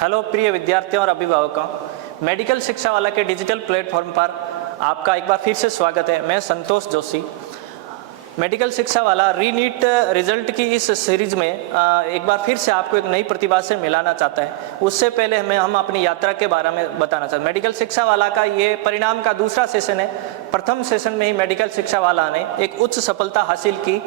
Hello प्रिय विद्यार्थियों और अभिभावकों, मेडिकल शिक्षा वाला के डिजिटल प्लेटफॉर्म पर आपका एक बार फिर से स्वागत है। मैं संतोष जोशी। मेडिकल शिक्षा वाला रीनीट रिजल्ट की इस सीरीज में एक बार फिर से आपको एक नई प्रतिभा से मिलाना चाहता है। उससे पहले हम अपनी यात्रा के बारे में बताना चाहते हैं। मेडिकल शिक्षा वाला का ये परिणाम का दूसरा सेशन है। प्रथम सेशन में ही मेडिकल शिक्षा वाला ने एक उच्च सफलता हासिल की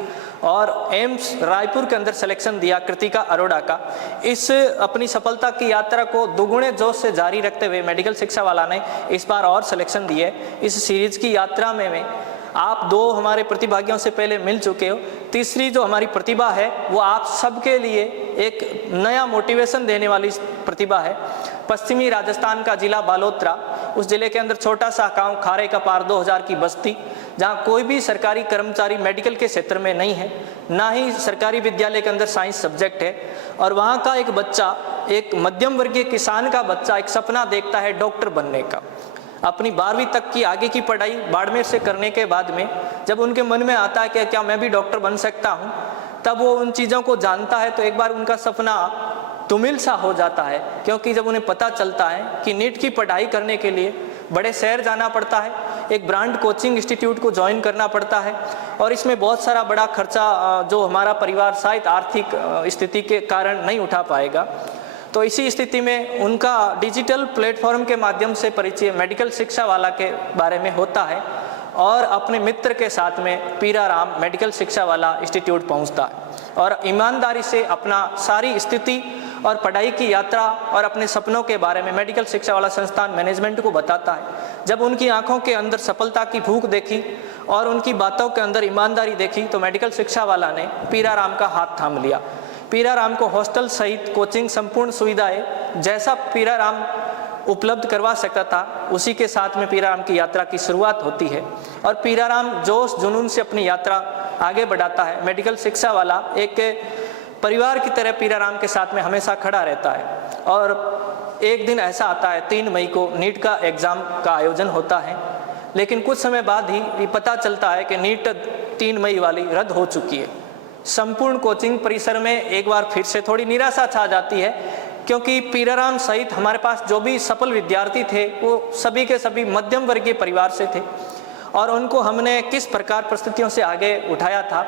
और एम्स रायपुर के अंदर सिलेक्शन दिया कृतिका अरोड़ा का। इस अपनी सफलता की यात्रा को दोगुने जोश से जारी रखते हुए मेडिकल शिक्षा वाला ने इस बार और सिलेक्शन दिए। इस सीरीज की यात्रा में आप दो हमारे प्रतिभागियों से पहले मिल चुके हो। तीसरी जो हमारी प्रतिभा है वो आप सबके लिए एक नया मोटिवेशन देने वाली प्रतिभा है। पश्चिमी राजस्थान का जिला बालोतरा, उस जिले के अंदर छोटा सा गांव खारे का पार 2000 की बस्ती, जहां कोई भी सरकारी कर्मचारी मेडिकल के क्षेत्र में नहीं है, ना ही सरकारी विद्यालय के अंदर साइंस सब्जेक्ट है। और वहां का एक बच्चा, एक मध्यम वर्गीय किसान का बच्चा एक सपना देखता है डॉक्टर बनने का। अपनी 12वीं तक की आगे की पढ़ाई बाड़मेर से करने के बाद में जब उनके मन में आता है कि क्या मैं भी डॉक्टर बन सकता हूँ, तब वो उन चीज़ों को जानता है तो एक बार उनका सपना तुमिल सा हो जाता है। क्योंकि जब उन्हें पता चलता है कि नीट की पढ़ाई करने के लिए बड़े शहर जाना पड़ता है, एक ब्रांड कोचिंग इंस्टीट्यूट को ज्वाइन करना पड़ता है और इसमें बहुत सारा बड़ा खर्चा जो हमारा परिवार शायद आर्थिक स्थिति के कारण नहीं उठा पाएगा, तो इसी स्थिति में उनका डिजिटल प्लेटफॉर्म के माध्यम से परिचय मेडिकल शिक्षा वाला के बारे में होता है और अपने मित्र के साथ में पीराराम मेडिकल शिक्षा वाला इंस्टीट्यूट पहुंचता है और ईमानदारी से अपना सारी स्थिति और पढ़ाई की यात्रा और अपने सपनों के बारे में मेडिकल शिक्षा वाला संस्थान मैनेजमेंट को बताता है। जब उनकी आंखों के अंदर सफलता की भूख देखी और उनकी बातों के अंदर ईमानदारी देखी तो मेडिकल शिक्षा वाला ने पीराराम का हाथ थाम लिया। पीराराम को हॉस्टल सहित कोचिंग संपूर्ण सुविधाएं जैसा पीराराम उपलब्ध करवा सकता था, उसी के साथ में पीराराम की यात्रा की शुरुआत होती है और पीराराम जोश जुनून से अपनी यात्रा आगे बढ़ाता है। मेडिकल शिक्षा वाला एक परिवार की तरह पीराराम के साथ में हमेशा खड़ा रहता है और एक दिन ऐसा आता है 3 मई को नीट का एग्ज़ाम का आयोजन होता है, लेकिन कुछ समय बाद ही ये पता चलता है कि नीट 3 मई वाली रद्द हो चुकी है। संपूर्ण कोचिंग परिसर में एक बार फिर से थोड़ी निराशा छा जाती है, क्योंकि पीराराम सहित हमारे पास जो भी सफल विद्यार्थी थे वो सभी के सभी मध्यम वर्गीय परिवार से थे और उनको हमने किस प्रकार परिस्थितियों से आगे उठाया था।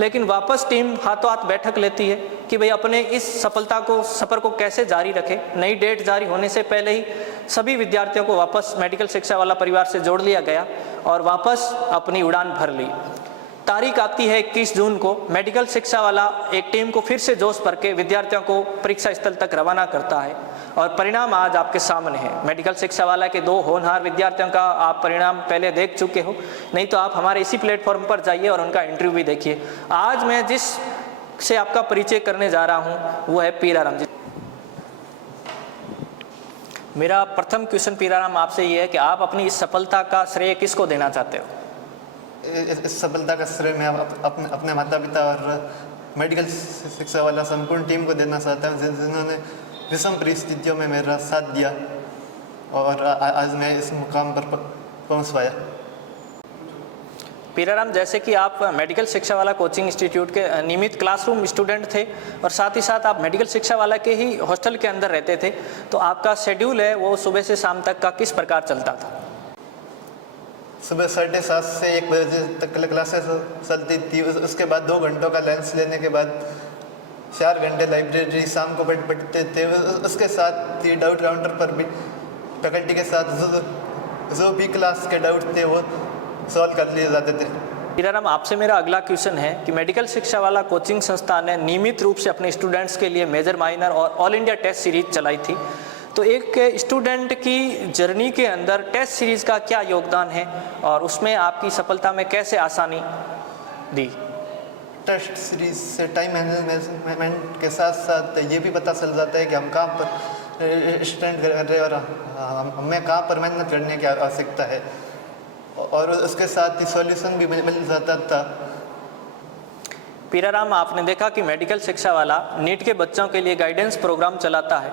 लेकिन वापस टीम हाथों हाथ बैठक लेती है कि भाई अपने इस सफलता को सफ़र को कैसे जारी रखें। नई डेट जारी होने से पहले ही सभी विद्यार्थियों को वापस मेडिकल शिक्षा वाला परिवार से जोड़ लिया गया और वापस अपनी उड़ान भर ली। तारीख आती है 21 जून को। मेडिकल शिक्षा वाला एक टीम को फिर से जोश भर के विद्यार्थियों को परीक्षा स्थल तक रवाना करता है और परिणाम आज आपके सामने है। मेडिकल शिक्षा वाला के 2 होनहार विद्यार्थियों का आप परिणाम पहले देख चुके हो, नहीं तो आप हमारे इसी प्लेटफॉर्म पर जाइए और उनका इंटरव्यू भी देखिए। आज मैं जिस से आपका परिचय करने जा रहा हूँ वो है पीराराम जी। मेरा प्रथम क्वेश्चन पीराराम आपसे ये है कि आप अपनी इस सफलता का श्रेय किसको देना चाहते हो? इस सफलता का श्रेय मैं अपने माता पिता और मेडिकल शिक्षा वाला संपूर्ण टीम को देना चाहता हूँ, जिन्होंने विषम परिस्थितियों में मेरा साथ दिया और आज मैं इस मुकाम पर पहुँच पाया। पीराराम, जैसे कि आप मेडिकल शिक्षा वाला कोचिंग इंस्टीट्यूट के नियमित क्लासरूम स्टूडेंट थे और साथ ही साथ आप मेडिकल शिक्षा वाला के ही हॉस्टल के अंदर रहते थे, तो आपका शेड्यूल है वो सुबह से शाम तक का किस प्रकार चलता था? सुबह 7:30 से 1 बजे तक क्लासेस चलती थी। उसके बाद 2 घंटों का लंच लेने के बाद 4 घंटे लाइब्रेरी शाम को पढ़ते थे। उसके साथ ही डाउट काउंटर पर भी फैकल्टी के साथ जो भी क्लास के डाउट थे वो सॉल्व कर लिए जाते थे। पीराराम, आपसे मेरा अगला क्वेश्चन है कि मेडिकल शिक्षा वाला कोचिंग संस्थान ने नियमित रूप से अपने स्टूडेंट्स के लिए मेजर माइनर और ऑल इंडिया टेस्ट सीरीज चलाई थी, तो एक स्टूडेंट की जर्नी के अंदर टेस्ट सीरीज़ का क्या योगदान है और उसमें आपकी सफलता में कैसे आसानी दी? टेस्ट सीरीज से टाइम मैनेजमेंट के साथ साथ ये भी पता चल जाता है कि हम कहाँ पर स्टैंड कर रहे हैं और हमें कहाँ पर मेहनत करने की आवश्यकता है और उसके साथ ही सॉल्यूशन भी मिल जाता था। पीराराम, आपने देखा कि मेडिकल शिक्षा वाला नीट के बच्चों के लिए गाइडेंस प्रोग्राम चलाता है,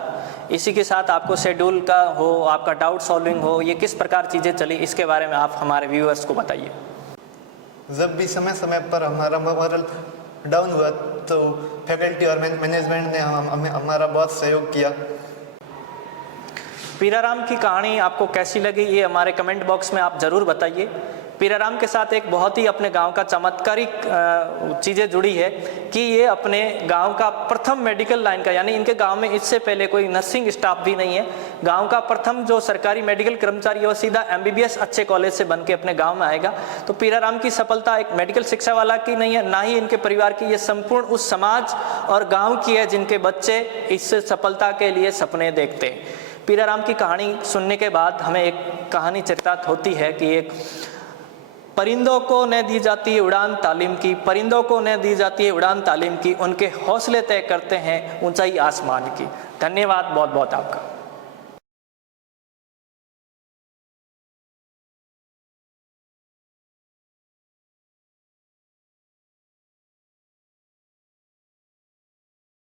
इसी के साथ आपको शेड्यूल का हो, आपका डाउट सॉल्विंग हो, ये किस प्रकार चीज़ें चली, इसके बारे में आप हमारे व्यूअर्स को बताइए। जब भी समय समय पर हमारा मॉरल डाउन हुआ तो फैकल्टी और मैनेजमेंट ने हमें हमारा बहुत सहयोग किया पीराराम की कहानी आपको कैसी लगी ये हमारे कमेंट बॉक्स में आप ज़रूर बताइए। पीराराम के साथ एक बहुत ही अपने गांव का चमत्कारिक चीज़ें जुड़ी है कि ये अपने गांव का प्रथम मेडिकल लाइन का, यानी इनके गांव में इससे पहले कोई नर्सिंग स्टाफ भी नहीं है, गांव का प्रथम जो सरकारी मेडिकल कर्मचारी है वो सीधा MBBS अच्छे कॉलेज से बन के अपने गांव में आएगा। तो पीराराम की सफलता एक मेडिकल शिक्षा वाला की नहीं है, ना ही इनके परिवार की, ये संपूर्ण उस समाज और गाँव की है जिनके बच्चे इस सफलता के लिए सपने देखते हैं। पीराराम की कहानी सुनने के बाद हमें एक कहानी चरितार्थ होती है कि एक परिंदों को न दी जाती है उड़ान तालीम की, परिंदों को न दी जाती है उड़ान तालीम की, उनके हौसले तय करते हैं ऊंचाई आसमान की। धन्यवाद बहुत बहुत आपका।